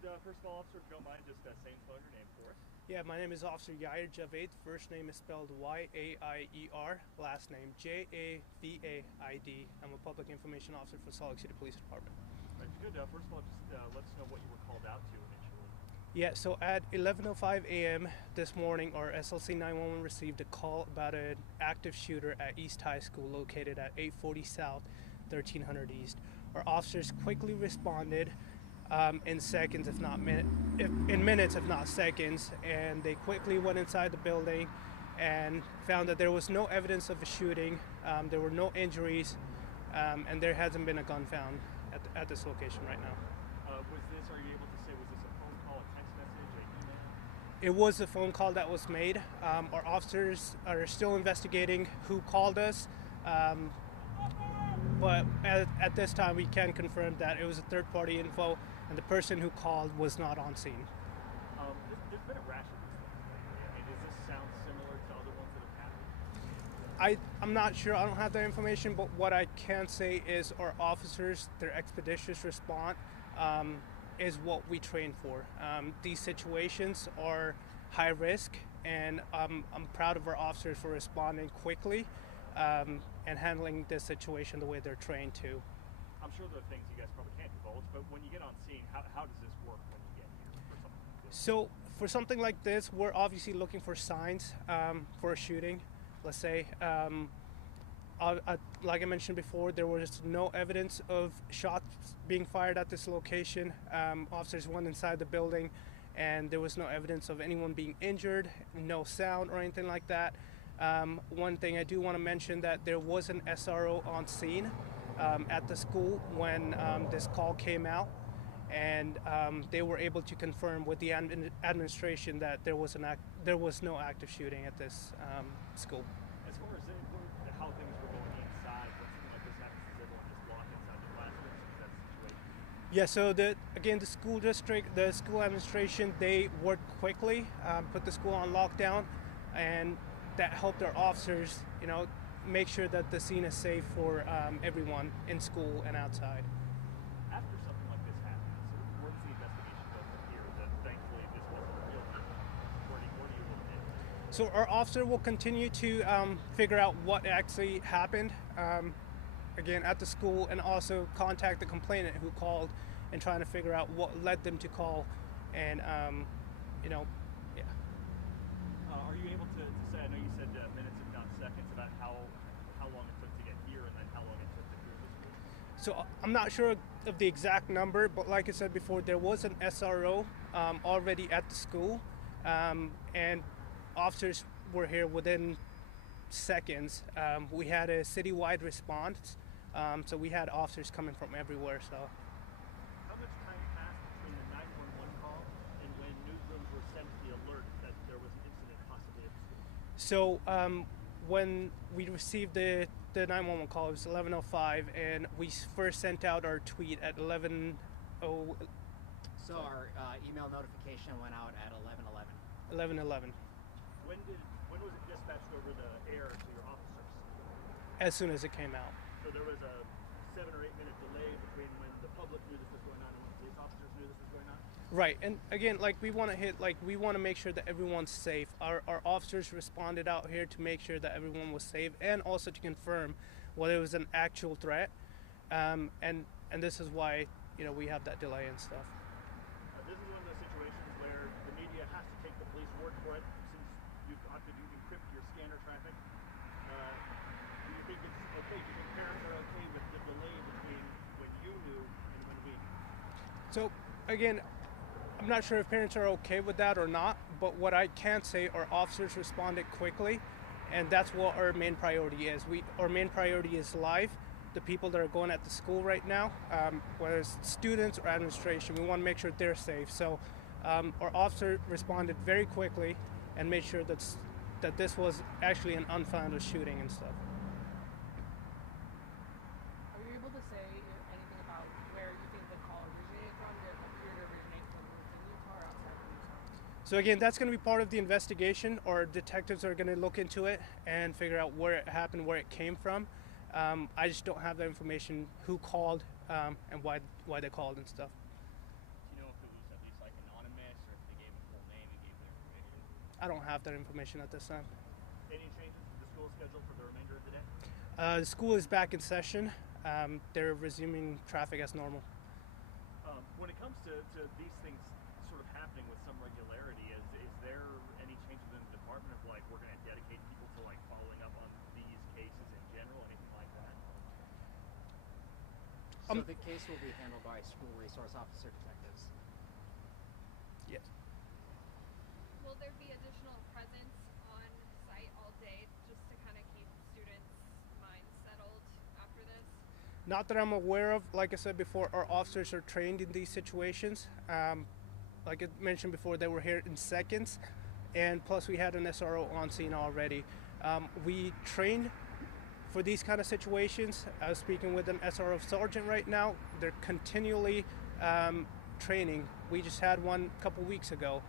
first of all, officer, if you don't mind, just saying spell your name for us. Yeah, my name is Officer Yair Javed. First name is spelled Y-A-I-E-R. Last name J-A-V-A-I-D. I'm a public information officer for Salt Lake City Police Department. Right, good. First of all, just let us know what you were called out to initially. Yeah, so at 11:05 a.m. this morning, our SLC 911 received a call about an active shooter at East High School located at 840 South, 1300 East. Our officers quickly responded in seconds, if not in minutes, if not seconds, and they quickly went inside the building and found that there was no evidence of a shooting. There were no injuries, and there hasn't been a gun found at this location right now. Are you able to say, was this a phone call, a text message, an email? It was a phone call that was made. Our officers are still investigating who called us, but at this time we can confirm that it was a third-party info, and the person who called was not on scene. There's been a rash of these things lately. I mean, does this sound similar to other ones that have happened? I'm not sure. I don't have that information, but what I can say is our officers, their expeditious response is what we train for. These situations are high risk, and I'm proud of our officers for responding quickly and handling this situation the way they're trained to. I'm sure there are things you guys probably can't divulge, but when you get on scene, how does this work when you get here for something like this? So for something like this, we're obviously looking for signs for a shooting, let's say. Like I mentioned before, there was no evidence of shots being fired at this location. Officers went inside the building, and there was no evidence of anyone being injured, no sound or anything like that. One thing I do want to mention, that there was an SRO on scene at the school when this call came out, and they were able to confirm with the administration that there was no active shooting at this school. As far as how things were going inside, when something like this happens, does everyone just lock inside the classrooms? Is that the situation? Yeah, so the school district, the school administration, they worked quickly, put the school on lockdown, and that helped our officers, make sure that the scene is safe for everyone in school and outside. After something like this happens, where does the investigation go from here? That thankfully this wasn't a real thing. What do you will do? So our officer will continue to figure out what actually happened, again, at the school, and also contact the complainant who called and trying to figure out what led them to call, and yeah. Are you able to say, I know you said minutes if not seconds, about how long it took to get here and then how long it took to clear this room? So I'm not sure of the exact number, but like I said before, there was an SRO already at the school, and officers were here within seconds. We had a citywide response, so we had officers coming from everywhere. So how much time passed between the 911 call and when newsrooms were sent the alert that there was an incident possibly at the school? So when we received the 911 call, it was 11:05, and we first sent out our tweet at 11:00. So our email notification went out at 11:11. 11:11. When was it dispatched over the air to your officers? As soon as it came out. So there was a 7 or 8 minute delay between when the public knew this was going on and when police officers knew this was going on? Right, and again, we want to make sure that everyone's safe. Our officers responded out here to make sure that everyone was safe, and also to confirm whether it was an actual threat. And this is why we have that delay and stuff. This is one of those situations where the media has to take the police word for it, since you've opted to encrypt your scanner traffic. Do you think it's okay? Do you think parents are okay with the delay between when you knew and when we knew? So again, I'm not sure if parents are okay with that or not, but what I can say, our officers responded quickly, and that's what our main priority is. Our main priority is life. The people that are going at the school right now, whether it's students or administration, we want to make sure they're safe. So our officer responded very quickly and made sure that this was actually an unfounded shooting and stuff. Are you able to say anything about where you think the call originated from? Did it appear to originate from within Utah or outside of Utah? So again, that's going to be part of the investigation. Our detectives are going to look into it and figure out where it happened, where it came from. I just don't have the information who called and why they called and stuff. Do you know if it was at least I don't have that information at this time. Any changes to the school schedule for the remainder of the day? The school is back in session. They're resuming traffic as normal. When it comes to these things sort of happening with some regularity, is there any change within the department of like, we're going to dedicate people to like following up on these cases in general, anything like that? So the case will be handled by school resource officer detectives. Yes. Will there be additional presence on site all day just to kind of keep students' minds settled after this? Not that I'm aware of. Like I said before, our officers are trained in these situations. Like I mentioned before, they were here in seconds, and plus we had an SRO on scene already. We trained for these kind of situations. I was speaking with an SRO sergeant right now. They're continually training. We just had one a couple weeks ago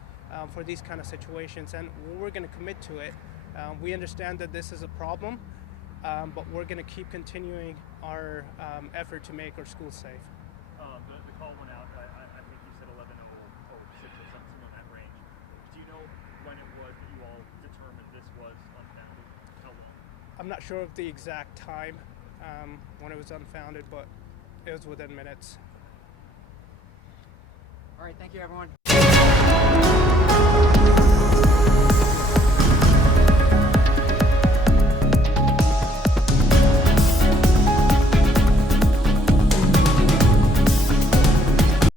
for these kind of situations, and we're going to commit to it. We understand that this is a problem, but we're going to keep continuing our effort to make our schools safe. The call went out, I think you said 11:06 or something in that range. Do you know when it was that you all determined this was unfounded? How long? I'm not sure of the exact time when it was unfounded, but it was within minutes. All right, thank you, everyone.